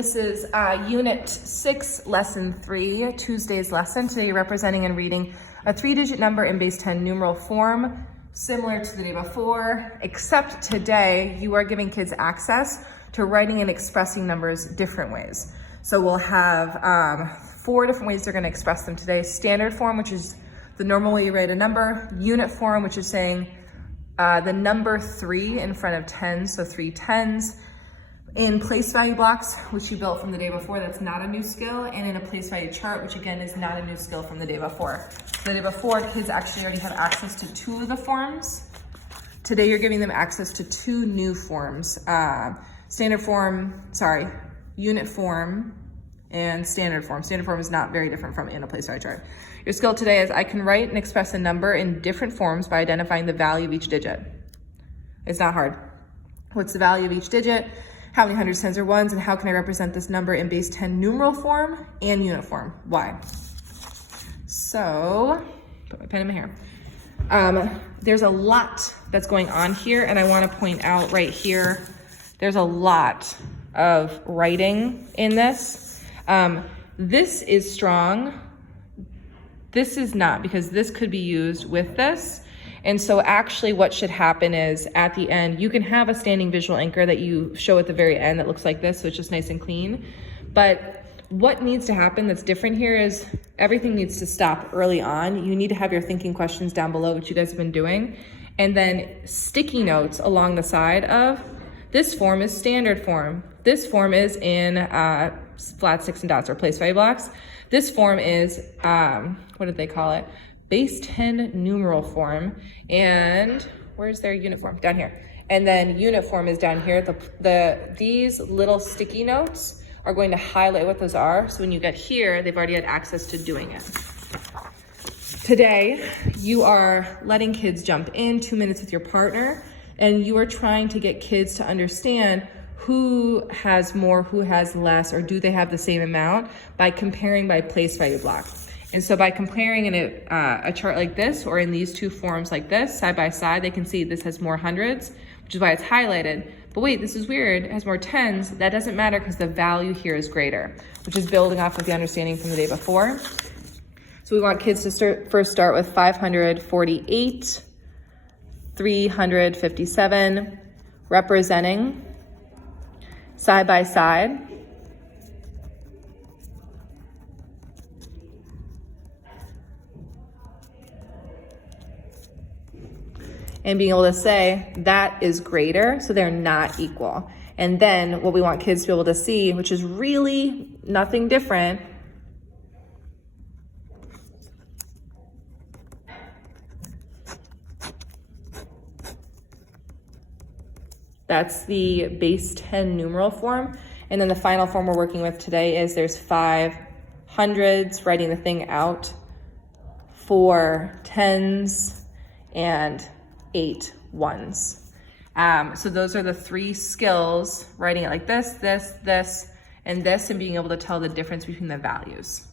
This is Unit 6, Lesson 3, Tuesday's lesson. Today representing and reading a 3-digit number in base 10 numeral form, similar to the day before, except today you are giving kids access to writing and expressing numbers different ways. So we'll have 4 different ways they're going to express them today. Standard form, which is the normal way you write a number. Unit form, which is saying the number 3 in front of 10, so 3 tens. In place value blocks, which you built from the day before, that's not a new skill. And in a place value chart, which again is not a new skill from the day before. The day before, kids actually already have access to 2 of the forms. Today, you're giving them access to 2 new forms. Unit form and standard form. Standard form is not very different from in a place value chart. Your skill today is I can write and express a number in different forms by identifying the value of each digit. It's not hard. What's the value of each digit? How many hundreds, tens, or ones, and how can I represent this number in base 10 numeral form and unit form? Why? So, put my pen in my hair. There's a lot that's going on here, and I want to point out right here, there's a lot of writing in this. This is strong. This is not, because this could be used with this. And so actually what should happen is at the end, you can have a standing visual anchor that you show at the very end that looks like this, so it's just nice and clean. But what needs to happen that's different here is everything needs to stop early on. You need to have your thinking questions down below, which you guys have been doing. And then sticky notes along the side of this form is standard form. This form is in flat sticks and dots or place value blocks. This form is, what did they call it? Base 10 numeral form. And where's their unit form? Down here. And then unit form is down here. These little sticky notes are going to highlight what those are. So when you get here, they've already had access to doing it. Today, you are letting kids jump in 2 minutes with your partner, and you are trying to get kids to understand who has more, who has less, or do they have the same amount by comparing by place value block. And so by comparing in a chart like this, or in these 2 forms like this, side by side, they can see this has more hundreds, which is why it's highlighted. But wait, this is weird, it has more tens. That doesn't matter because the value here is greater, which is building off of the understanding from the day before. So we want kids to first start with 548, 357, representing side by side. And being able to say that is greater, so they're not equal. And then what we want kids to be able to see, which is really nothing different, that's the base 10 numeral form. And then the final form we're working with today is there's 5 hundreds, writing the thing out, 4 tens, and 8 ones. So those are the 3 skills, writing it like this, this, this, and this, and being able to tell the difference between the values.